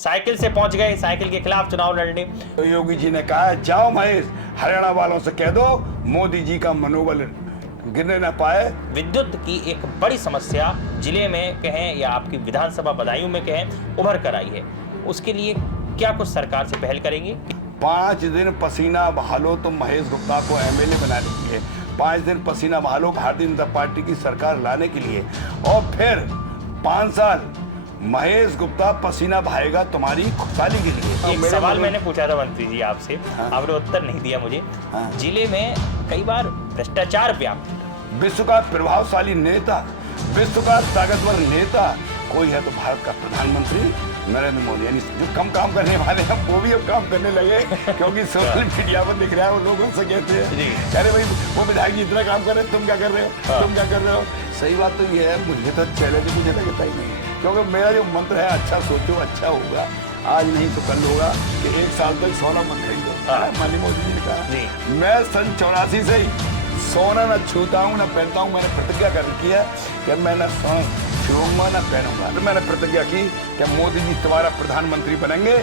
Cycle से पहुंच गए, साइकिल के खिलाफ चुनाव लड़ने। तो योगी जी ने कहा, जाओ महेश, हरियाणा वालों से कह दो मोदी जी का मनोबल गिरने ना पाए। विद्युत की एक बड़ी समस्या जिले में कहें या आपकी विधानसभा बदायूं में कहें उभर कर आई है, उसके लिए क्या कुछ सरकार से पहल करेंगे? 5 दिन पसीना बहा लो तो महेश गुप्ता को एमएलए बनाने के लिए, 5 दिन पसीना बहा लो भारतीय जनता पार्टी की सरकार लाने के लिए, और फिर 5 साल महेश गुप्ता पसीना बहाएगा तुम्हारी खुशहाली के लिए। एक सवाल मैंने पूछा था मंत्री जी आपसे, आपने उत्तर नहीं दिया मुझे। जिले में कई बार भ्रष्टाचार व्याप्त, विश्व का प्रभावशाली नेता, विश्व का ताकतवर नेता कोई है तो भारत का प्रधानमंत्री नरेंद्र मोदी। यानी जो कम काम करने वाले हैं वो भी अब काम करने लगे, क्योंकि सोशल मीडिया पर दिख रहा है, वो लोगों से कहते हैं अरे भाई वो विधायक जी इतना काम कर रहे हैं, तुम क्या कर रहे हो, तुम क्या कर रहे हो। सही बात तो ये है, मुझे तो चैलेंज मुझे लगता ही नहीं, क्योंकि मेरा जो मंत्र है अच्छा सोचो अच्छा होगा, आज नहीं तो कल होगा, कि 1 साल तक सोना मत खरीदो। माननीय मोदी जी ने कहा, मैं सन 84 से ही सोना न छूता हूँ न पहनता हूँ। मैंने प्रतिज्ञा कर रखी है कि मैं न सोना छूऊंगा न पहनूंगा। तो मैंने प्रतिज्ञा की कि मोदी जी तुम्हारा प्रधानमंत्री बनेंगे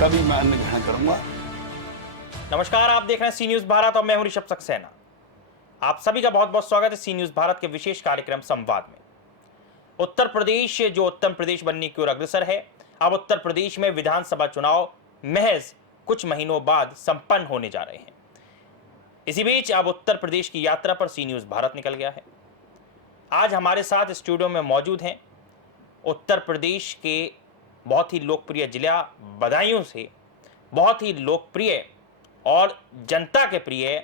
तभी मैं अन्न ग्रहण करूंगा। नमस्कार, आप देख रहे हैं सी न्यूज भारत और मैं हूं ऋषभ सक्सेना। आप सभी का बहुत बहुत स्वागत है सी न्यूज भारत के विशेष कार्यक्रम संवाद में। उत्तर प्रदेश जो उत्तम प्रदेश बनने की ओर अग्रसर है, अब उत्तर प्रदेश में विधानसभा चुनाव महज कुछ महीनों बाद संपन्न होने जा रहे हैं। इसी बीच अब उत्तर प्रदेश की यात्रा पर सी न्यूज भारत निकल गया है। आज हमारे साथ स्टूडियो में मौजूद हैं उत्तर प्रदेश के बहुत ही लोकप्रिय जिला बदायूं से बहुत ही लोकप्रिय और जनता के प्रिय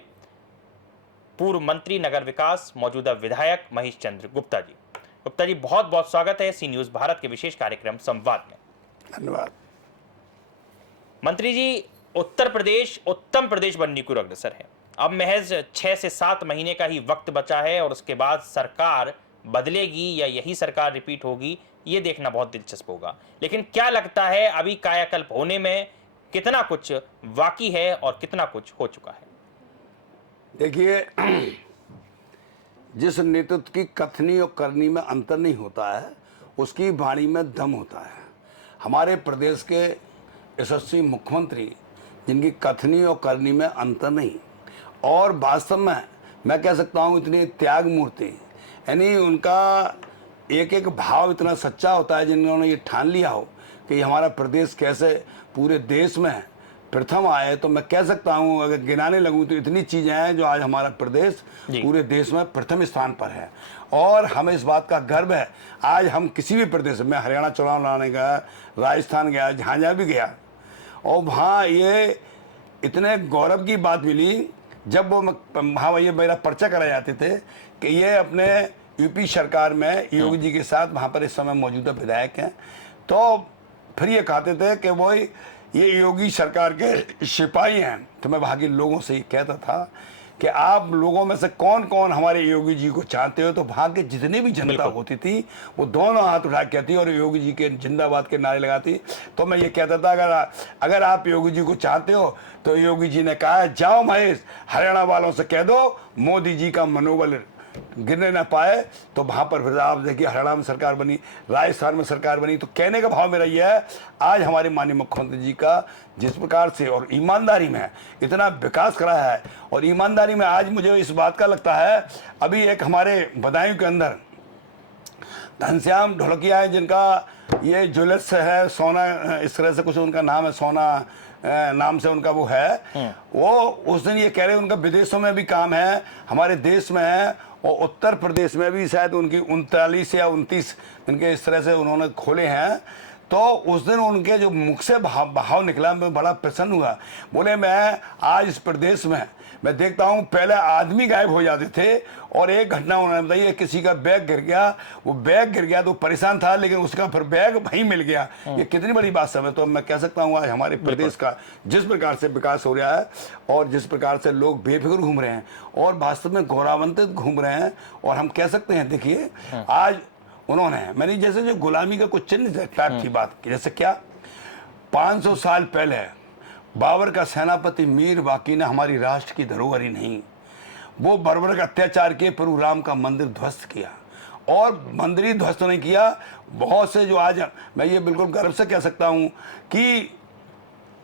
पूर्व मंत्री नगर विकास, मौजूदा विधायक महेश चंद्र गुप्ता जी। गुप्ता जी, बहुत बहुत स्वागत है सी न्यूज भारत के विशेष कार्यक्रम संवाद में। धन्यवाद। मंत्री जी, उत्तर प्रदेश उत्तम प्रदेश बनने की ओर अग्रसर है। अब महज 6 से 7 महीने का ही वक्त बचा है और उसके बाद सरकार बदलेगी या यही सरकार रिपीट होगी, ये देखना बहुत दिलचस्प होगा। लेकिन क्या लगता है अभी कायाकल्प होने में कितना कुछ बाकी है और कितना कुछ हो चुका है? देखिए, जिस नेतृत्व की कथनी और करनी में अंतर नहीं होता है उसकी वाणी में दम होता है। हमारे प्रदेश के यशस्वी मुख्यमंत्री जिनकी कथनी और करनी में अंतर नहीं, और वास्तव में मैं कह सकता हूँ इतनी त्याग मूर्ति, यानी उनका एक एक भाव इतना सच्चा होता है, जिन्होंने ये ठान लिया हो कि हमारा प्रदेश कैसे पूरे देश में प्रथम आए, तो मैं कह सकता हूँ अगर गिनाने लगूँ तो इतनी चीज़ें हैं जो आज हमारा प्रदेश पूरे देश में प्रथम स्थान पर है। और हमें इस बात का गर्व है, आज हम किसी भी प्रदेश में, हरियाणा चुनाव लड़ने गया, राजस्थान गया, जहाँ भी गया, और वहाँ ये इतने गौरव की बात मिली जब वो वहाँ ये मेरा पर्चा कराए जाते थे कि ये अपने यूपी सरकार में योगी जी के साथ वहाँ पर इस समय मौजूदा विधायक हैं, तो फिर ये कहते थे कि वो ये योगी सरकार के सिपाही हैं। तो मैं वहाँ के लोगों से ये कहता था कि आप लोगों में से कौन कौन हमारे योगी जी को चाहते हो, तो वहाँ के जितनी भी जनता होती थी वो दोनों हाथ उठा के कहती और योगी जी के जिंदाबाद के नारे लगाती। तो मैं ये कहता था अगर आप योगी जी को चाहते हो तो योगी जी ने कहा, जाओ महेश, हरियाणा वालों से कह दो मोदी जी का मनोबल गिरने ना पाए। तो वहाँ पर फिर आप देखिए हरियाणा में सरकार बनी, राजस्थान में सरकार बनी। तो कहने का भाव मेरा यह है, आज हमारे माननीय मुख्यमंत्री जी का जिस प्रकार से और ईमानदारी में इतना विकास करा है, और ईमानदारी में आज मुझे इस बात का लगता है, अभी एक हमारे बदायूं के अंदर घनश्याम ढोलकिया है जिनका ये ज्वेलर्स है, सोना इस तरह से कुछ उनका नाम है, सोना नाम से उनका वो है, वो उस दिन ये कह रहे हैं उनका विदेशों में भी काम है, हमारे देश में है, और उत्तर प्रदेश में भी शायद उनकी 39 या 29 इनके इस तरह से उन्होंने खोले हैं। तो उस दिन उनके जो मुख से भाव निकला, मैं बड़ा प्रसन्न हुआ। बोले मैं आज इस प्रदेश में मैं देखता हूँ पहले आदमी गायब हो जाते थे, और एक घटना उन्होंने बताई, किसी का बैग गिर गया, वो बैग गिर गया तो परेशान था, लेकिन उसका फिर बैग वहीं मिल गया। ये कितनी बड़ी बात सब है। तो मैं कह सकता हूँ आज हमारे प्रदेश का जिस प्रकार से विकास हो रहा है और जिस प्रकार से लोग बेफिक्र घूम रहे हैं और वास्तव में गौरवान्वित घूम रहे हैं, और हम कह सकते हैं देखिए आज उन्होंने मैंने जैसे जो गुलामी का कुछ चिन्ह टाइप की बात की, जैसे क्या 500 साल पहले बाबर का सेनापति मीर बाकी ने हमारी राष्ट्र की धरोहर ही नहीं, वो बर्बर का अत्याचार के प्रभु राम का मंदिर ध्वस्त किया, और मंदिर ध्वस्त नहीं किया। बहुत से जो आज मैं ये बिल्कुल गर्व से कह सकता हूं कि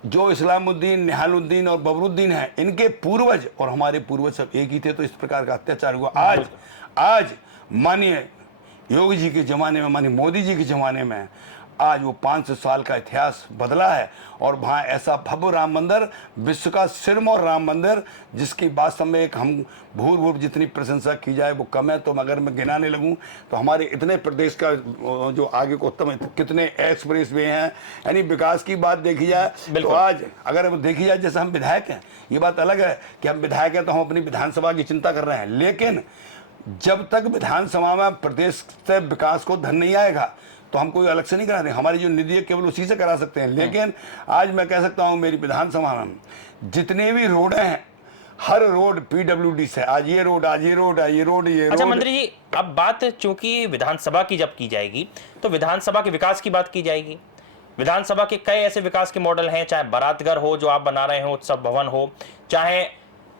जो इस्लामुद्दीन, निहालुद्दीन और बबरुद्दीन हैं, इनके पूर्वज और हमारे पूर्वज सब एक ही थे, तो इस प्रकार का अत्याचार हुआ। आज माननीय योगी जी के ज़माने में, माननीय मोदी जी के ज़माने में आज वो 500 साल का इतिहास बदला है और वहाँ ऐसा भव्य राम मंदिर, विश्व का सिरमौर राम मंदिर, जिसकी वास्तव में एक हम भूर जितनी प्रशंसा की जाए वो कम है। तो अगर मैं गिनाने लगूं तो हमारे इतने प्रदेश का जो आगे को उत्तम कितने एक्सप्रेस वे हैं, यानी विकास की बात देखी जाए तो आज अगर देखी जाए, जैसे हम विधायक हैं, ये बात अलग है कि हम विधायक हैं तो हम अपनी विधानसभा की चिंता कर रहे हैं, लेकिन जब तक विधानसभा में प्रदेश से विकास को धन नहीं आएगा तो हम कोई अलग से नहीं करा दें। हमारी जो निधि है केवल उसी से करा सकते हैं। लेकिन आज मैं कह सकता हूं मेरी विधानसभा में जितने भी रोड हैं, हर रोड पीडब्ल्यूडी से, आज ये रोड, आज ये रोड, ये रोड, ये रोड। अच्छा मंत्री जी, अब बात चूंकि विधानसभा की जब की जाएगी तो विधानसभा के विकास की बात की जाएगी। विधानसभा के कई ऐसे विकास के मॉडल हैं, चाहे बारातघर हो जो आप बना रहे हो, उत्सव भवन हो, चाहे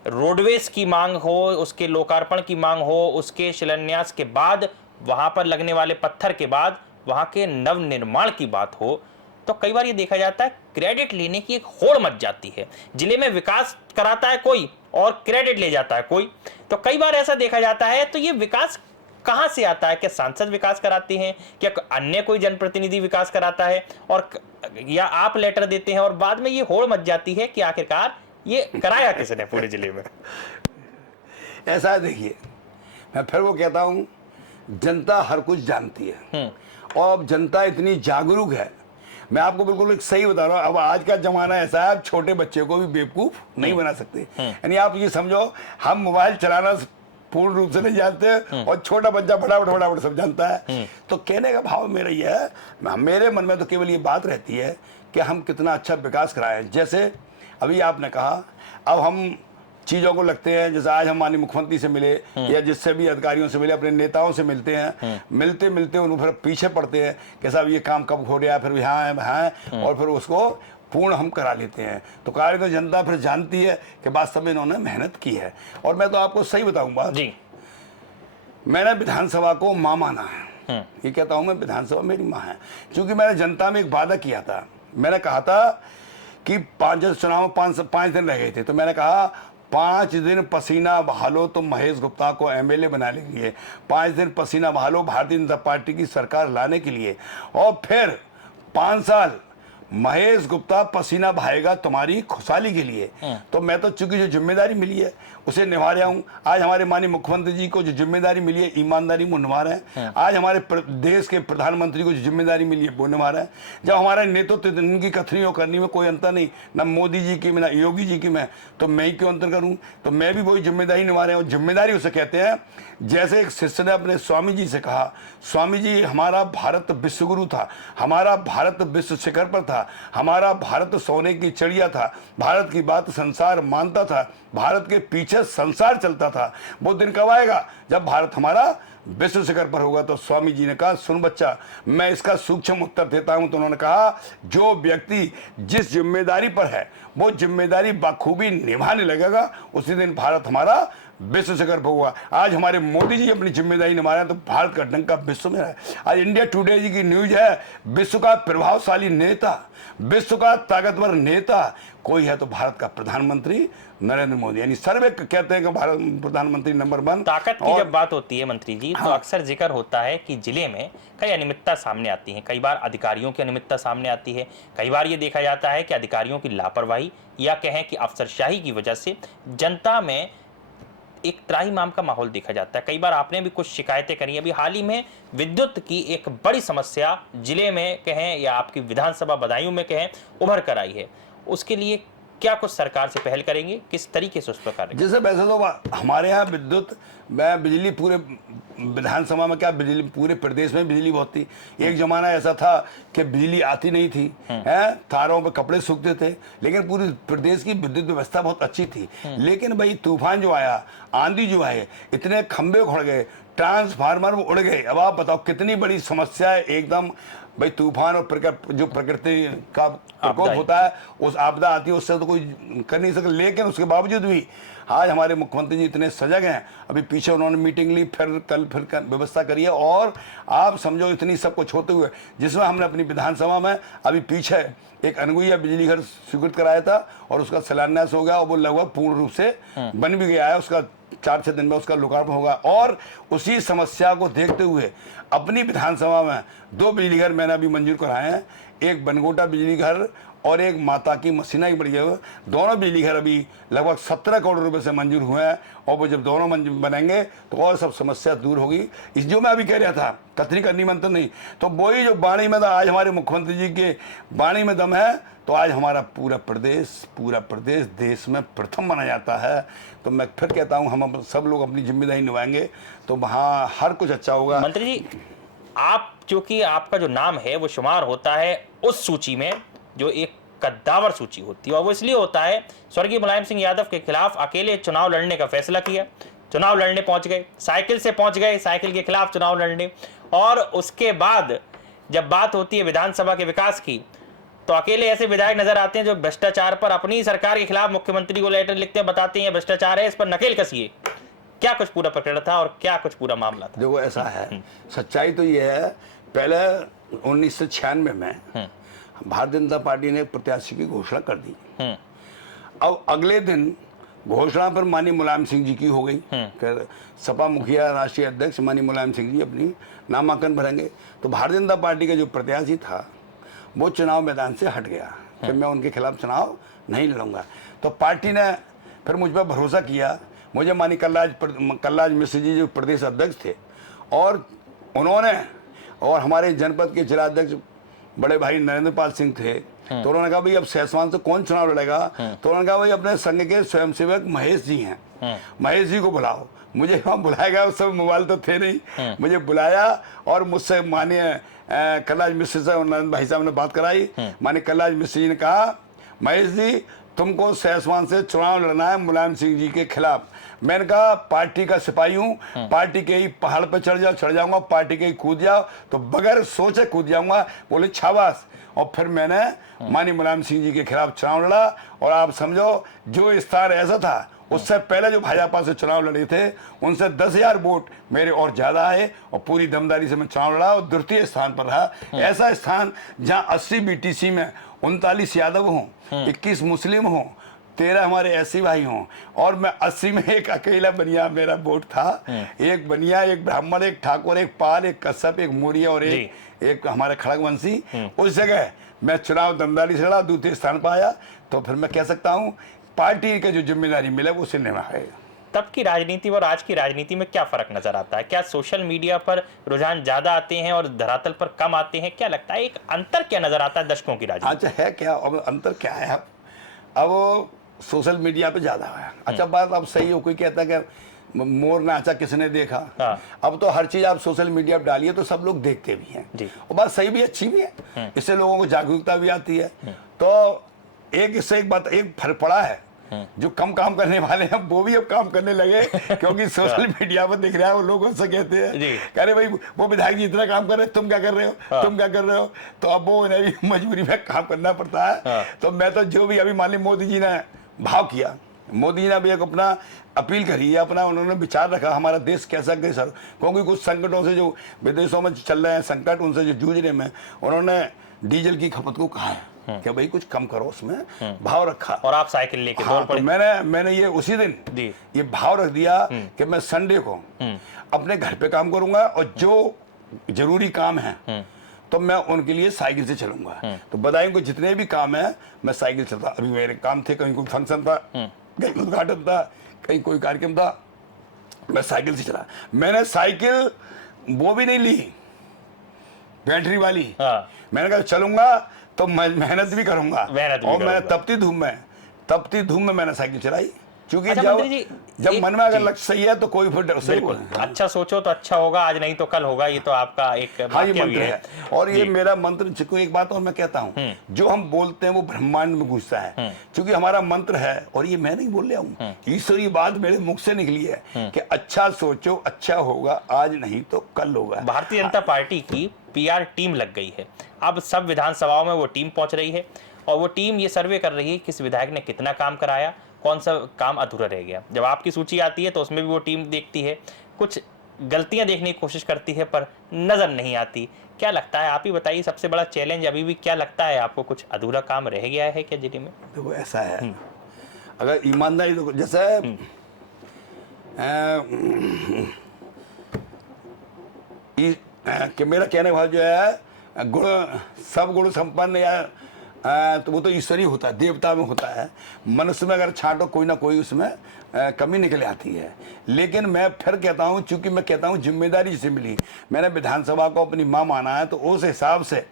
रोडवेज की मांग हो, उसके लोकार्पण की मांग हो, उसके शिलान्यास के बाद वहां पर लगने वाले पत्थर के बाद वहां के नव निर्माण की बात हो, तो कई बार ये देखा जाता है क्रेडिट लेने की एक होड़ मच जाती है। जिले में विकास कराता है कोई और क्रेडिट ले जाता है कोई, तो कई बार ऐसा देखा जाता है। तो ये विकास कहां से आता है? क्या सांसद विकास कराते हैं, क्या अन्य कोई जनप्रतिनिधि विकास कराता है, और या आप लेटर देते हैं और बाद में ये होड़ मच जाती है कि आखिरकार ये कराया किसने पूरे जिले में? ऐसा देखिए, मैं फिर वो कहता हूं, जनता हर कुछ जानती है और अब जनता इतनी जागरूक है। मैं आपको बिल्कुल एक सही बता रहा हूं, अब आज का जमाना ऐसा है, आप छोटे बच्चे को भी बेवकूफ नहीं बना सकते। यानी आप ये समझो, हम मोबाइल चलाना पूर्ण रूप से नहीं जानते और छोटा बच्चा फटाफट सब जानता है। तो कहने का भाव मेरा ये है, मेरे मन में तो केवल ये बात रहती है कि हम कितना अच्छा विकास कराएं। जैसे अभी आपने कहा, अब हम चीज़ों को लगते हैं, जैसे आज हम माननीय मुख्यमंत्री से मिले या जिससे भी अधिकारियों से मिले, अपने नेताओं से मिलते हैं, मिलते मिलते उन फिर पीछे पड़ते हैं कि साहब ये काम कब हो गया, फिर यहाँ है और फिर उसको पूर्ण हम करा लेते हैं। तो कार्य तो जनता फिर जानती है कि वास्तव में इन्होंने मेहनत की है। और मैं तो आपको सही बताऊंगा जी, मैंने विधानसभा को माँ माना है। ये कहता हूँ मैं, विधानसभा मेरी माँ है, क्योंकि मैंने जनता में एक वादा किया था। मैंने कहा था कि चुनाव में 5 दिन रह गए थे, तो मैंने कहा 5 दिन पसीना बहा लो तो महेश गुप्ता को एमएलए बनाने के लिए, 5 दिन पसीना बहा लो भारतीय जनता पार्टी की सरकार लाने के लिए, और फिर 5 साल महेश गुप्ता पसीना बहाएगा तुम्हारी खुशहाली के लिए। तो मैं तो चूंकि जो जिम्मेदारी मिली है उसे निभा रहा हूं। आज हमारे माननीय मुख्यमंत्री जी को जो जिम्मेदारी मिली है, ईमानदारी वो निभा रहे हैं। आज हमारे देश के प्रधानमंत्री को जो जिम्मेदारी मिली है वो निभा रहे हैं। जब हमारा नेतृत्व इनकी कथनी और करनी में कोई अंतर नहीं, ना मोदी जी की में ना योगी जी की में, तो मैं ही क्यों अंतर करूं? तो मैं भी वही जिम्मेदारी निभा रहे हैं। और जिम्मेदारी उसे कहते हैं, जैसे एक शिष्य ने अपने स्वामी जी से कहा, स्वामी जी हमारा भारत विश्वगुरु था, हमारा भारत विश्व शिखर पर था, हमारा भारत सोने की चिड़िया था, भारत की बात संसार मानता था, भारत के पीछे संसार चलता था। वो दिन कब आएगा जब भारत हमारा विश्व शिखर पर होगा? तो स्वामी जी ने कहा, सुन बच्चा, मैं इसका सूक्ष्म उत्तर देता हूं। तो उन्होंने कहा, जो व्यक्ति जिस जिम्मेदारी पर है वो जिम्मेदारी बखूबी निभाने लगेगा, उसी दिन भारत हमारा विश्व शिखर पर होगा। आज हमारे मोदी जी अपनी जिम्मेदारी निभा रहे हैं, तो भारत का डंका विश्व में है। आज इंडिया टुडे जी की न्यूज है, विश्व का प्रभावशाली नेता, विश्व का ताकतवर नेता कोई है तो भारत का प्रधानमंत्री नरेंद्र मोदी। यानी सर्वे कहते हैं कि भारत प्रधानमंत्री नंबर 1। ताकत की जब बात होती है मंत्री जी, तो अक्सर जिक्र होता है कि जिले में कई अनियमितता सामने आती है। कई बार अधिकारियों की अनियमितता सामने आती है, कई बार ये देखा जाता है कि अधिकारियों की लापरवाही या कहें कि अफसरशाही की वजह से जनता में एक त्राहिमाम का माहौल देखा जाता है। कई बार आपने भी कुछ शिकायतें करी। अभी हाल ही में विद्युत की एक बड़ी समस्या जिले में कहें या आपकी विधानसभा बदायूं में कहें उभर कर आई है, उसके लिए क्या कुछ सरकार से पहल करेंगे, किस तरीके से उस पर कार्य? जैसे वैसे तो हमारे यहाँ विद्युत बिजली पूरे विधानसभा में क्या, बिजली पूरे प्रदेश में बिजली बहुत थी। एक जमाना ऐसा था कि बिजली आती नहीं थी, तारों पे कपड़े सूखते थे, लेकिन पूरे प्रदेश की विद्युत व्यवस्था बहुत अच्छी थी। लेकिन भाई तूफान जो आया, आंधी जो आए, इतने खंभे उखड़ गए, ट्रांसफार्मर उड़ गए। अब आप बताओ कितनी बड़ी समस्या है, एकदम भाई तूफान और जो प्रकृति का प्रकोप होता है, उस आपदा आती है, उससे तो कोई कर नहीं सकता। लेकिन उसके बावजूद भी आज हमारे मुख्यमंत्री जी इतने सजग हैं। अभी पीछे उन्होंने मीटिंग ली, फिर कल व्यवस्था करी है। और आप समझो इतनी सब कुछ होते हुए, जिसमें हमने अपनी विधानसभा में अभी पीछे एक अनगुइया बिजली घर स्वीकृत कराया था और उसका शिलान्यास हो गया और वो लगभग पूर्ण रूप से बन भी गया है। उसका 4-6 दिन में उसका लोकार्पण होगा। और उसी समस्या को देखते हुए अपनी विधानसभा में 2 बिजली घर मैंने अभी मंजूर कराए हैं, एक बनगोटा बिजली घर और एक माता की मसीना की बड़ी है। दोनों बिजली घर अभी लगभग 17 करोड़ रुपए से मंजूर हुए हैं और वो जब दोनों बनेंगे तो और सब समस्या दूर होगी। इस जो मैं अभी कह रहा था, कथनी करनी मंत्र नहीं, तो वही जो वाणी में आज हमारे मुख्यमंत्री जी के वाणी में दम है, तो आज हमारा पूरा प्रदेश देश में प्रथम माना जाता है। तो मैं फिर कहता हूँ, हम सब लोग अपनी जिम्मेदारी निभाएंगे तो वहाँ हर कुछ अच्छा होगा। मंत्री जी, आप जो कि आपका जो नाम है वो शुमार होता है उस सूची में जो एक कद्दावर सूची होती है, और वो इसलिए होता है स्वर्गीय मुलायम सिंह यादव के खिलाफ अकेले चुनाव लड़ने का फैसला किया, चुनाव लड़ने पहुंच गए, साइकिल से पहुंच गए, साइकिल के खिलाफ चुनाव लड़ने, और उसके बाद जब बात होती है विधानसभा के विकास की तो अकेले ऐसे विधायक नजर आते हैं जो भ्रष्टाचार पर अपनी सरकार के खिलाफ मुख्यमंत्री को लेटर लिखते हैं, बताते हैं भ्रष्टाचार है, इस पर नकेल कसिए। क्या कुछ पूरा प्रकरण था और क्या कुछ पूरा मामला था? देखो ऐसा है, सच्चाई तो ये है, पहले 1996 में भारतीय जनता पार्टी ने प्रत्याशी की घोषणा कर दी। अब अगले दिन घोषणा पर माननीय मुलायम सिंह जी की हो गई, सपा मुखिया राष्ट्रीय अध्यक्ष माननीय मुलायम सिंह जी अपनी नामांकन भरेंगे। तो भारतीय जनता पार्टी का जो प्रत्याशी था वो चुनाव मैदान से हट गया कि मैं उनके खिलाफ चुनाव नहीं लड़ूंगा। तो पार्टी ने फिर मुझ पर भरोसा किया। मुझे माननीय कल्लाज मिश्र जी जो प्रदेश अध्यक्ष थे, और उन्होंने और हमारे जनपद के जिलाध्यक्ष बड़े भाई नरेंद्र पाल सिंह थे, तो उन्होंने कहा भाई अब सहसवान से कौन चुनाव लड़ेगा? तो उन्होंने कहा भाई अपने संघ के स्वयंसेवक महेश जी हैं, महेश जी को बुलाओ। मुझे वहाँ बुलाया गया, उस समय मोबाइल तो थे नहीं, मुझे बुलाया और मुझसे माननीय कल्लाज मिश्र से नरेंद्र भाई साहब ने बात कराई। माननीय कल्लाज मिश्र जी ने कहा महेश जी तुमको सहसवान से चुनाव लड़ना है मुलायम सिंह जी के खिलाफ। मैंने कहा पार्टी का सिपाही हूँ, पार्टी के ही पहाड़ पर चढ़ जाऊंगा, पार्टी के ही कूद जाओ, तो बगैर सोचे कूद जाऊंगा। बोले शाबाश। और फिर मैंने माननीय मुलायम सिंह जी के खिलाफ चुनाव लड़ा। और आप समझो जो स्थान ऐसा था, उससे पहले जो भाजपा से चुनाव लड़े थे उनसे 10,000 वोट मेरे और ज्यादा आए और पूरी दमदारी से मैं चुनाव लड़ा और द्वितीय स्थान पर रहा। ऐसा स्थान जहां 80 बीटीसी में 39 यादव हों, 21 मुस्लिम हों, 13 हमारे ऐसी भाई हों, और मैं 80 में एक अकेला बनिया मेरा वोट था। एक बनिया, एक ब्राह्मण, एक ठाकुर, एक पाल, एक कश्यप, एक मौर्य और एक हमारे खड़गवंशी। उस जगह मैं चुनाव दमदारी से लड़ा, द्वितीय स्थान पर आया। तो फिर मैं कह सकता हूँ पार्टी की जो जिम्मेदारी मिले वो उसे निभाएगा। तब की राजनीति और आज की राजनीति में क्या फर्क नजर आता है? क्या सोशल मीडिया पर रुझान ज्यादा आते हैं और धरातल पर कम आते हैं? क्या लगता है एक अंतर क्या नजर आता है दशकों की राजनीति? अच्छा है क्या, अब अंतर क्या है? अब सोशल मीडिया पे ज्यादा है। अच्छा बात अब सही हो, कोई कहता है कि मोर नाचा किसने देखा। अब तो हर चीज आप सोशल मीडिया पर डालिए तो सब लोग देखते भी हैं, और बात सही भी अच्छी भी है, इससे लोगों को जागरूकता भी आती है। तो एक इससे एक बात एक फर्क पड़ा है, जो कम काम करने वाले हैं वो भी अब काम करने लगे, क्योंकि सोशल मीडिया पर दिख रहा है, वो लोगों से कहते हैं कह रहे भाई वो विधायक जी इतना काम कर रहे हैं, तुम क्या कर रहे हो, तुम क्या कर रहे हो। तो अब वो उन्हें भी मजबूरी में काम करना पड़ता है। तो मैं तो जो भी अभी माननीय मोदी जी ने भाव किया, मोदी जी ने भी एक अपना अपील करी है, अपना उन्होंने विचार रखा हमारा देश कैसा कैसा, क्योंकि कुछ संकटों से जो विदेशों में चल रहे हैं संकट, उनसे जो जूझ रहे हैं, उन्होंने डीजल की खपत को कहा है कि भाई कुछ कम करो, उसमें भाव रखा। और आप साइकिल लेके दौड़ पड़े। तो मैंने ये उसी दिन ये भाव रख दिया कि मैं संडे को अपने घर पे काम करूंगा और जो जरूरी काम है तो मैं उनके लिए साइकिल से चलूंगा। तो बधाई को जितने भी काम है मैं साइकिल चलता। अभी मेरे काम थे, कहीं कोई फंक्शन था, कहीं उद्घाटन था, कहीं कोई कार्यक्रम था, मैं साइकिल से चला। मैंने साइकिल वो भी नहीं ली बैटरी वाली, मैंने कहा चलूंगा तो मैं मेहनत भी करूंगा। और मैं तपती धूप में मैंने साइकिल चलाई, क्योंकि जब मन में अगर लक्ष्य सही है तो कोई फिर सही बोले। अच्छा सोचो तो अच्छा होगा, आज नहीं तो कल होगा, ये तो आपका एक मंत्र है। और ये मेरा मंत्र, एक बात और मैं कहता हूँ, जो हम बोलते हैं वो ब्रह्मांड में घुसता है, क्योंकि हमारा मंत्र है। और ये मैं नहीं बोल रहा हूँ, ईश्वरीय बात मेरे मुख से निकली है कि अच्छा सोचो अच्छा होगा, आज नहीं तो कल होगा। भारतीय जनता पार्टी की पीआर टीम लग गई है। अब सब विधानसभाओं में वो टीम पहुंच रही है और वो टीम ये सर्वे कर रही है कि किस विधायक ने कितना काम कराया, कौन सा काम अधूरा रह गया। जब आपकी सूची आती है तो उसमें भी वो टीम देखती है, कुछ गलतियां देखने की कोशिश करती है पर नजर नहीं आती। क्या लगता है, आप ही बताइए, सबसे बड़ा चैलेंज अभी भी क्या लगता है आपको? कुछ अधूरा काम रह गया है क्या जिले में? देखो ऐसा है, अगर ईमानदारी तो जैसे कि मेरा कहने का भाव जो है गुण सब गुण संपन्न या तो वो तो ईश्वरीय होता है, देवता में होता है। मनुष्य में अगर छांटो कोई ना कोई उसमें कमी निकल आती है। लेकिन मैं फिर कहता हूँ, चूंकि मैं कहता हूँ जिम्मेदारी से मिली, मैंने विधानसभा को अपनी माँ माना है, तो उस हिसाब से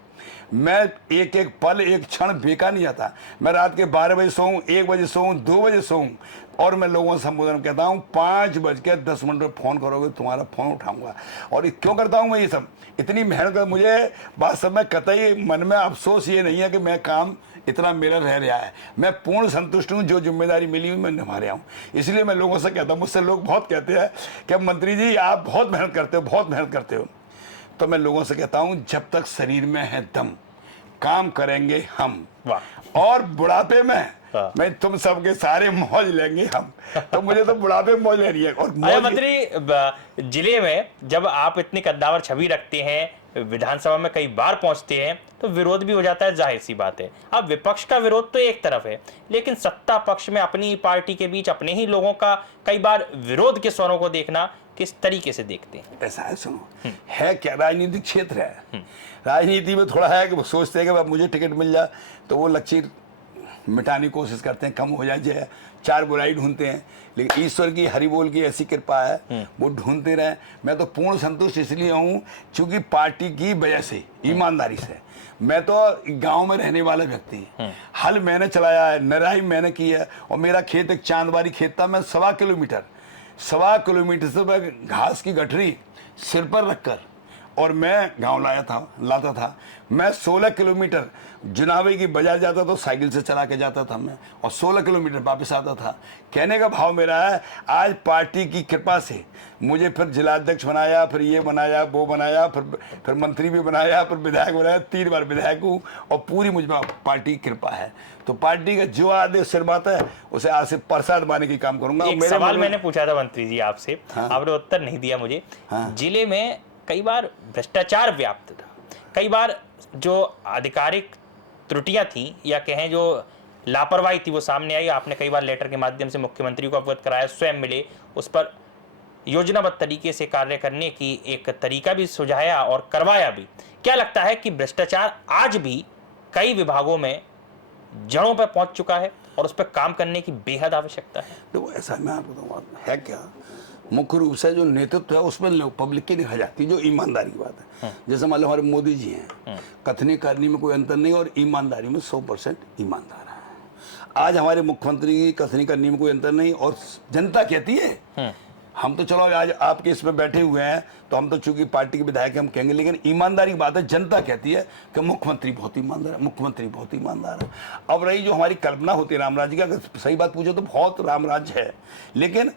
मैं एक एक पल एक क्षण बेकार नहीं जाता। मैं रात के 12 बजे सोऊं, 1 बजे सोऊं, 2 बजे सोऊं, और मैं लोगों से संबोधन कहता हूं 5:10 पर फोन करोगे तुम्हारा फोन उठाऊंगा। और क्यों करता हूं मैं ये सब? इतनी मेहनत कर, मुझे वास्तव में कतई मन में अफसोस ये नहीं है कि मैं काम इतना मेरा रह रहा है। मैं पूर्ण संतुष्ट हूं, जो जिम्मेदारी मिली हुई मैं निभा रहा हूं। इसलिए मैं लोगों से कहता हूं, मुझसे लोग बहुत कहते हैं कि मंत्री जी आप बहुत मेहनत करते हो, बहुत मेहनत करते हो। तो मैं लोगों से कहता हूं जब तक शरीर में है दम काम करेंगे हम। और बुढ़ापे में मैं तुम सबके सारे मौज लेंगे हम। तो मुझे तो बुढ़ापे में मौज लेनी है। और मंत्री, जिले में जब आप इतनी कद्दावर छवि रखते हैं, विधानसभा में कई बार पहुंचते हैं, तो विरोध भी हो जाता है, जाहिर सी बात है। अब विपक्ष का विरोध तो एक तरफ है, लेकिन सत्ता पक्ष में अपनी पार्टी के बीच अपने ही लोगों का कई बार विरोध के स्वरों को देखना किस तरीके से देखते हैं? ऐसा है, सुनो, है क्या, राजनीतिक क्षेत्र है। राजनीति में थोड़ा है कि वो सोचते हैं कि अब मुझे टिकट मिल जाए तो वो लकीर मिटाने की कोशिश करते हैं, कम हो जाए, 4 बुराई ढूंढते हैं। लेकिन ईश्वर की हरि बोल की ऐसी कृपा है, वो ढूंढते रहे। मैं तो पूर्ण संतुष्ट इसलिए हूँ चूंकि पार्टी की वजह से, ईमानदारी से। मैं तो गांव में रहने वाला व्यक्ति, हल मैंने चलाया है, नराई मैंने की है, और मेरा खेत एक चांदबारी खेत था। मैं 1.25 किलोमीटर से मैं घास की गठरी सिर पर रखकर और मैं गांव लाता था। मैं 16 किलोमीटर जुनावे की बाजार जाता तो साइकिल से चला के जाता था मैं, और 16 किलोमीटर वापस आता था। कहने का भाव मेरा है, आज पार्टी की कृपा से मुझे फिर जिलाध्यक्ष बनाया, फिर ये बनाया, वो बनाया, फिर मंत्री भी बनाया, फिर विधायक बनाया। 3 बार विधायक हूँ, और पूरी मुझ पर पार्टी की कृपा है। तो पार्टी का जो आदेश सिर बात है उसे आज से प्रसाद माने की काम करूंगा। एक सवाल मैंने पूछा था मंत्री जी आपसे, आपने उत्तर नहीं दिया मुझे। जिले में कई बार भ्रष्टाचार व्याप्त था, कई बार जो आधिकारिक त्रुटियां थी या कहें जो लापरवाही थी वो सामने आई। आपने कई बार लेटर के माध्यम से मुख्यमंत्री को अवगत कराया, स्वयं मिले, उस पर योजनाबद्ध तरीके से कार्य करने की एक तरीका भी सुझाया और करवाया भी। क्या लगता है कि भ्रष्टाचार आज भी कई विभागों में जड़ों पर पहुंच चुका है और उस पर काम करने की बेहद आवश्यकता है? तो ऐसा मैं आपको बताऊंगा, है क्या, मुख्य रूप से जो नेतृत्व है उसमें पब्लिक की निगाह जाती है, जो ईमानदारी की बात है। जैसे मान लो हमारे मोदी जी हैं, कथनी करनी में कोई अंतर नहीं और ईमानदारी में 100% ईमानदार है। आज हमारे मुख्यमंत्री की कथनी करनी में कोई अंतर नहीं, और जनता कहती है। हम तो चलो आज आपके इसमें बैठे हुए हैं, तो हम तो चूंकि पार्टी के विधायक हम कहेंगे, लेकिन ईमानदारी की बात है, जनता कहती है कि मुख्यमंत्री बहुत ईमानदार है, मुख्यमंत्री बहुत ईमानदार है। अब रही जो हमारी कल्पना होती है रामराज्य की, अगर सही बात पूछो तो बहुत रामराज्य है, लेकिन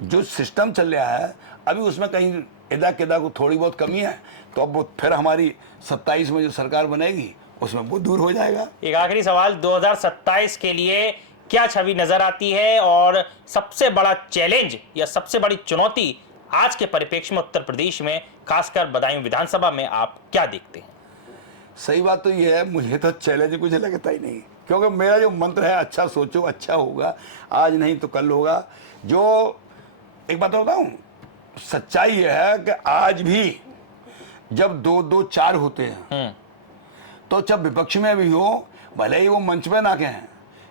जो सिस्टम चल रहा है अभी उसमें कहीं इदा किदा को थोड़ी बहुत कमी है। तो अब वो फिर हमारी 27 में जो सरकार बनेगी उसमें वो दूर हो जाएगा। एक आखिरी सवाल, 2027 के लिए क्या छवि नजर आती है, और सबसे बड़ा चैलेंज या सबसे बड़ी चुनौती आज के परिप्रेक्ष्य में उत्तर प्रदेश में, खासकर बदायूं विधानसभा में आप क्या देखते हैं? सही बात तो ये है, मुझे तो चैलेंज कुछ लगता ही नहीं, क्योंकि मेरा जो मंत्र है, अच्छा सोचो अच्छा होगा, आज नहीं तो कल होगा। जो एक बात बताऊं, सच्चाई यह है कि आज भी जब 2-2-4 होते हैं, तो जब विपक्ष में भी हो, भले ही वो मंच पे ना कहें,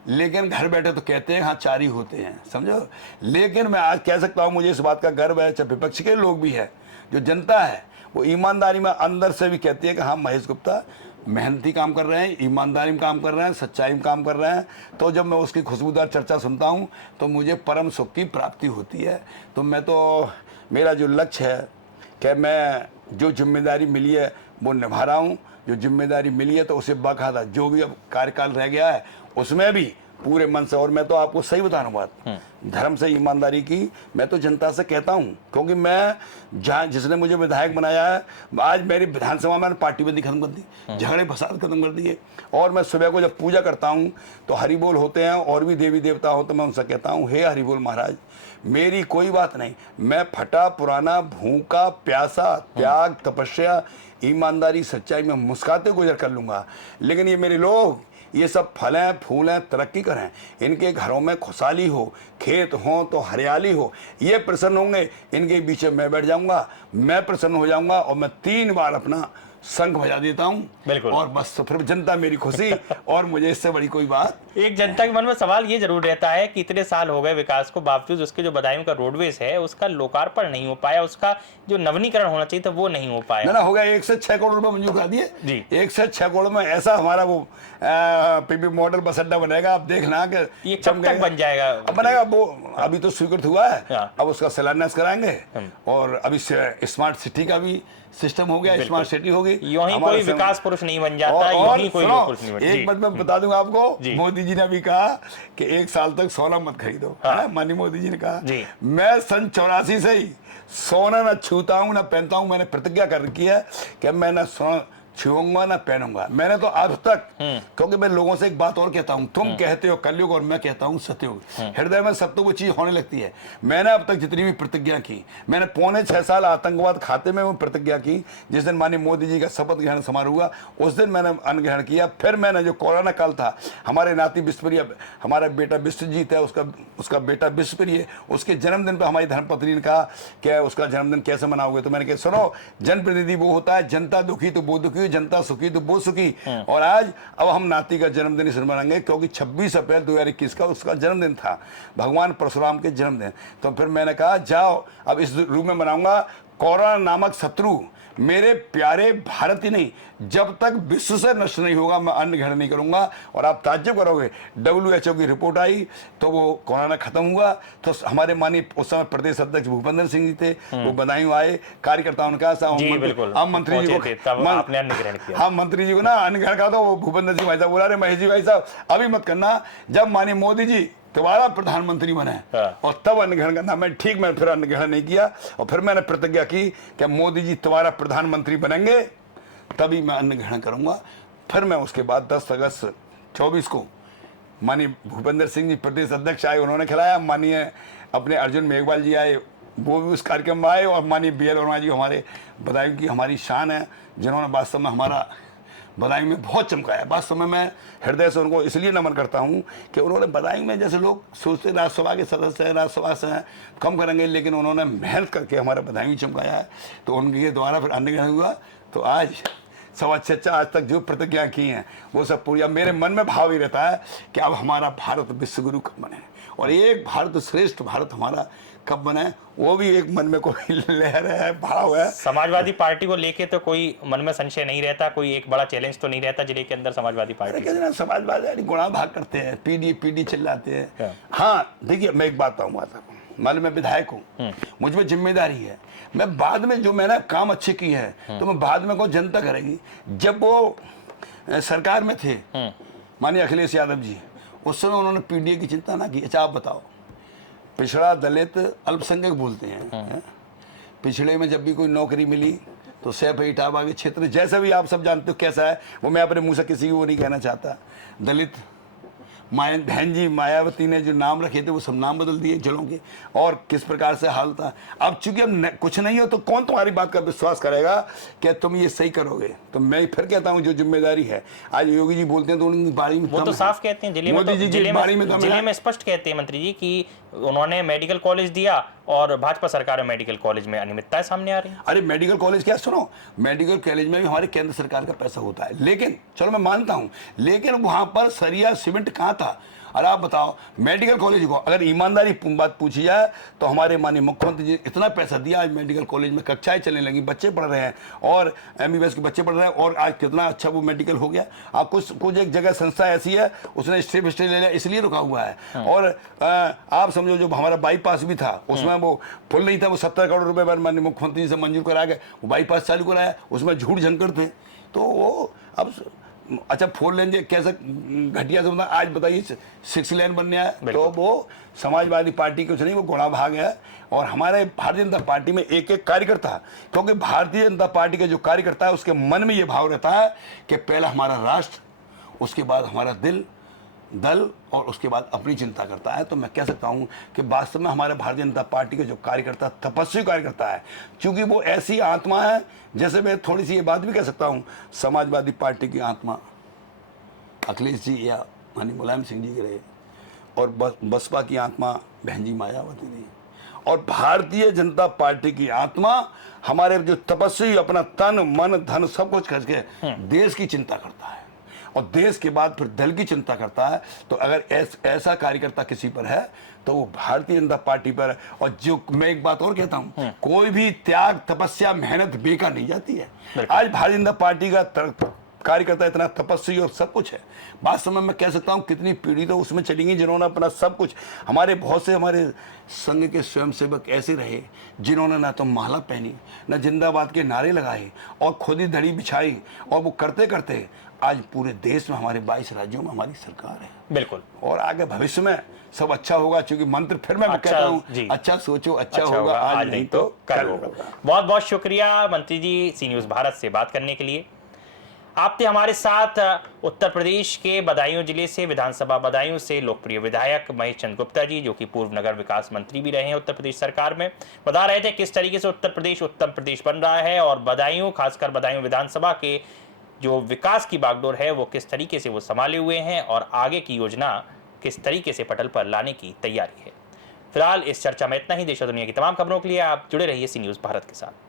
लेकिन घर बैठे तो कहते हैं हाँ 4 ही होते हैं, समझो। लेकिन मैं आज कह सकता हूं, मुझे इस बात का गर्व है, चाहे विपक्ष के लोग भी है, जो जनता है वो ईमानदारी में अंदर से भी कहती है कि हाँ महेश गुप्ता मेहनती काम कर रहे हैं, ईमानदारी में काम कर रहे हैं, सच्चाई में काम कर रहे हैं। तो जब मैं उसकी खुशबूदार चर्चा सुनता हूं तो मुझे परम सुख की प्राप्ति होती है। तो मैं तो, मेरा जो लक्ष्य है कि मैं जो जिम्मेदारी मिली है वो निभा रहा हूं। जो जिम्मेदारी मिली है तो उसे बाकायदा, जो भी अब कार्यकाल रह गया है उसमें भी पूरे मन से। और मैं तो आपको सही बता रहा हूँ बात, धर्म से, ईमानदारी की मैं तो जनता से कहता हूँ, क्योंकि मैं जहाँ जिसने मुझे विधायक बनाया है, आज मेरी विधानसभा में पार्टीबंदी खत्म कर दी, झगड़े फसाद खत्म कर दिए। और मैं सुबह को जब पूजा करता हूँ तो हरिबोल होते हैं, और भी देवी देवता हो, तो मैं उनसे कहता हूँ, हे हरिबोल महाराज, मेरी कोई बात नहीं, मैं फटा पुराना, भूखा प्यासा, त्याग, तपस्या, ईमानदारी, सच्चाई में मुस्कुराते गुजर कर लूंगा। लेकिन ये मेरे लोग, ये सब फलें फूलें, तरक्की करें, इनके घरों में खुशहाली हो, खेत हो तो हरियाली हो, ये प्रसन्न होंगे, इनके बीच में मैं बैठ जाऊंगा, मैं प्रसन्न हो जाऊंगा, और मैं 3 बार अपना शंख बजा देता हूँ, और बस फिर जनता मेरी खुशी। और मुझे इससे बड़ी कोई बात। एक जनता के मन में सवाल ये जरूर रहता है कि इतने साल हो गए विकास को, बावजूद उसके जो बदायूं का रोडवेज है उसका लोकार्पण नहीं हो पाया, उसका जो नवीनीकरण होना चाहिए था वो नहीं हो पाया। ना हो गया, 1 से 6 करोड़ रुपए मंजूर करा दिए जी। 1 से 6 करोड़ में ऐसा हमारा वो पीपी मॉडल बस अड्डा बनेगा। आप देखना कि ये कब तक बन जाएगा? अब बनेगा वो, अभी तो स्वीकृत हुआ है, हाँ। अब उसका शिलान्यास कराएंगे। और अभी स्मार्ट सिटी का भी सिस्टम हो गया, स्मार्ट सिटी होगी। यूं ही कोई विकास पुरुष नहीं बन जाता, यूं ही कोई पुरुष नहीं बन जाता। एक बात मैं बता दूंगा आपको, मोदी जी ने भी कहा कि 1 साल तक सोना मत खरीदो। हाँ। माननीय मोदी जी ने कहा, मैं सन 84 से ही सोना ना छूता हूं ना पहनता हूं। मैंने प्रतिज्ञा कर रखी है कि मैं ना सोना छूऊंगा ना पहनूंगा। मैंने तो अब तक, क्योंकि मैं लोगों से एक बात और कहता हूं, तुम कहते हो कलयुग और मैं कहता हूं सतयुग, हृदय में सब तो वो चीज होने लगती है। मैंने अब तक जितनी भी प्रतिज्ञा की, मैंने 6.25 साल आतंकवाद खाते में वो प्रतिज्ञा की। जिस दिन माननीय मोदी जी का शपथ ग्रहण समारोह हुआ उस दिन मैंने अन्न ग्रहण किया। फिर मैंने जो कोरोना काल था, हमारे नाती विश्वप्रिय, हमारा बेटा विश्वजीत है, उसका बेटा विश्वप्रिय, उसके जन्मदिन पर हमारी धर्मपत्नी ने कहा कि उसका जन्मदिन कैसे मनाओगे? तो मैंने कहा सुनो, जनप्रतिनिधि वो होता है, जनता दुखी तो वो दुखी, जनता सुखी तो वो सुखी। और आज अब हम नाती का जन्मदिन इसलिए मनाएंगे क्योंकि 26 अप्रैल 2021 का उसका जन्मदिन था, भगवान परशुराम के जन्मदिन। तो फिर मैंने कहा जाओ, अब इस रूप में मनाऊंगा। कोरोना नामक शत्रु मेरे प्यारे भारत ही नहीं, जब तक विश्व से नष्ट नहीं होगा, मैं अन्न ग्रहण नहीं करूंगा। और आप ताज्जुब करोगे, WHO की रिपोर्ट आई तो वो कोरोना खत्म हुआ, तो हमारे माननीय उस समय प्रदेश अध्यक्ष भूपेंद्र सिंह जी थे, वो बदायूं आए, कार्यकर्ताओं ने कहा हम मंत्री जी को, हाँ मंत्री जी को ना अन्न ग्रहण का, तो वो भूपेंद्र सिंह भाई साहब बोला, रहे महेश जी भाई साहब अभी मत करना, जब माननीय मोदी जी दोबारा प्रधानमंत्री बने और तब अन्न ग्रहण करना। मैं ठीक, मैं फिर अन्न ग्रहण नहीं किया। और फिर मैंने प्रतिज्ञा की कि मोदी जी दोबारा प्रधानमंत्री बनेंगे तभी मैं अन्न ग्रहण करूंगा। फिर मैं उसके बाद 10 अगस्त 24 को माननीय भूपेंद्र सिंह जी प्रदेश अध्यक्ष आए, उन्होंने खिलाया। माननीय अपने अर्जुन मेघवाल जी आए, वो भी उस कार्यक्रम में आए। और माननीय BL वर्मा जी हमारे बदायूं की हमारी शान है, जिन्होंने वास्तव में हमारा बदायूं में बहुत चमकाया। वास्तव में मैं हृदय से उनको इसलिए नमन करता हूं कि उन्होंने बदायूं में, जैसे लोग सोचते राज्यसभा के सदस्य हैं, राज्यसभा से कम करेंगे, लेकिन उन्होंने मेहनत करके हमारा बदायूं चमकाया है। तो उनके द्वारा फिर अन्न ग्रहण हुआ। तो आज 6.25 आज तक जो प्रतिज्ञा की हैं वो सब पूरी। अब मेरे मन में भाव ही रहता है कि अब हमारा भारत विश्वगुरु कब बने, और एक भारत श्रेष्ठ भारत हमारा कब बने, वो भी एक मन में कोई लहर है, भाव है। समाजवादी पार्टी को लेके तो कोई मन में संशय नहीं रहता, कोई एक बड़ा चैलेंज तो नहीं रहता जिले के अंदर समाजवादी पार्टी? समाजवादी गुणा भाग करते हैं, पीडी चिल्लाते हैं। हाँ देखिए, मैं एक बात बताऊंगा आपको, मान लो मैं विधायक हूँ, मुझ में जिम्मेदारी है, मैं बाद में जो मैंने काम अच्छे किए हैं तो मैं बाद में को जनता करेगी। जब वो सरकार में थे माननीय अखिलेश यादव जी, उस समय उन्होंने PDA की चिंता ना की। अच्छा आप बताओ, पिछड़ा दलित अल्पसंख्यक बोलते हैं, पिछड़े में जब भी कोई नौकरी मिली तो सैफ इटावा के क्षेत्र, जैसा भी आप सब जानते हो कैसा है वो, मैं अपने मुंह से किसी को नहीं कहना चाहता। दलित बहन जी मायावती ने जो नाम रखे थे वो सब नाम बदल दिए जिलों के, और किस प्रकार से हाल था। अब चूंकि अब कुछ नहीं हो तो कौन तुम्हारी बात का विश्वास करेगा कि तुम ये सही करोगे? तो मैं फिर कहता हूं जो जिम्मेदारी है, आज योगी जी बोलते हैं तो उनकी बारी में वो तो साफ कहते हैं, जिले में स्पष्ट कहते हैं मंत्री जी कि उन्होंने मेडिकल कॉलेज दिया और भाजपा सरकार में मेडिकल कॉलेज में अनियमितताएं सामने आ रही है। अरे मेडिकल कॉलेज क्या, सुनो, मेडिकल कॉलेज में भी हमारे केंद्र सरकार का पैसा होता है, लेकिन चलो मैं मानता हूं, लेकिन वहां पर सरिया सीमेंट कहां था? और आप बताओ, मेडिकल कॉलेज को अगर ईमानदारी बात पूछी जाए तो हमारे माननीय मुख्यमंत्री जी इतना पैसा दिया, आज मेडिकल कॉलेज में कक्षाएं चलने लगी, बच्चे पढ़ रहे हैं, और MBBS के बच्चे पढ़ रहे हैं, और आज कितना अच्छा वो मेडिकल हो गया। आप कुछ एक जगह संस्था ऐसी है उसने स्टे ले लिया, इसलिए रुका हुआ है। और आप समझो जो हमारा बाईपास भी था उसमें वो पुल नहीं था, वो 70 करोड़ रुपए माननीय मुख्यमंत्री जी से मंजूर करा गया, वो बाईपास चालू कराया, उसमें झूठ झंकर थे। तो वो अब अच्छा 4 लेन कैसे घटिया से मतलब आज बताइए 6 लेन बनने आया, तो वो समाजवादी पार्टी कुछ नहीं, वो घोड़ा भाग है। और हमारे भारतीय जनता पार्टी में एक एक कार्यकर्ता, क्योंकि भारतीय जनता पार्टी के जो कार्यकर्ता है उसके मन में ये भाव रहता है कि पहला हमारा राष्ट्र, उसके बाद हमारा दल और उसके बाद अपनी चिंता करता है। तो मैं कह सकता हूं कि वास्तव में हमारे भारतीय जनता पार्टी के जो कार्यकर्ता तपस्वी कार्यकर्ता है, क्योंकि वो ऐसी आत्मा है, जैसे मैं थोड़ी सी ये बात भी कह सकता हूं, समाजवादी पार्टी की आत्मा अखिलेश जी या माननीय मुलायम सिंह जी की रहे, और बसपा की आत्मा बहन जी मायावती रही, और भारतीय जनता पार्टी की आत्मा हमारे जो तपस्वी अपना तन मन धन सब कुछ खर्च के देश की चिंता करता है, और देश के बाद फिर दल की चिंता करता है। तो अगर ऐसा कार्यकर्ता किसी पर है तो वो भारतीय जनता पार्टी पर है। और जो मैं एक बात और कहता हूं, कोई भी त्याग तपस्या मेहनत बेकार नहीं जाती है। आज भारतीय जनता पार्टी का कार्यकर्ता इतना तपस्वी और सब कुछ है, वास्तव में मैं कह सकता हूं कितनी पीढ़ी तो उसमें चलेंगी जिन्होंने अपना सब कुछ, हमारे बहुत से हमारे संघ के स्वयंसेवक ऐसे रहे जिन्होंने ना तो माला पहनी, ना जिंदाबाद के नारे लगाए, और खुद ही धड़ी बिछाई, और वो करते करते आज पूरे देश में हमारे 22 राज्यों में हमारी सरकार है। बिल्कुल। और आगे भविष्य में सब अच्छा होगा, क्योंकि मंत्र फिर मैं कहता हूँ, अच्छा सोचो अच्छा होगा, आज नहीं तो कल होगा। बहुत बहुत शुक्रिया मंत्री जी सी न्यूज़ भारत से बात करने के लिए। आप थे हमारे साथ उत्तर प्रदेश के बदायूं जिले से, विधानसभा बदायूं से लोकप्रिय विधायक महेश चंद्र गुप्ता जी, जो कि पूर्व नगर विकास मंत्री भी रहे हैं उत्तर प्रदेश सरकार में। बता रहे थे किस तरीके से उत्तर प्रदेश बन रहा है, और बदायूं, खासकर बदायूं विधानसभा के जो विकास की बागडोर है वो किस तरीके से वो संभाले हुए हैं, और आगे की योजना किस तरीके से पटल पर लाने की तैयारी है। फिलहाल इस चर्चा में इतना ही। देश और दुनिया की तमाम खबरों के लिए आप जुड़े रहिए सी न्यूज़ भारत के साथ।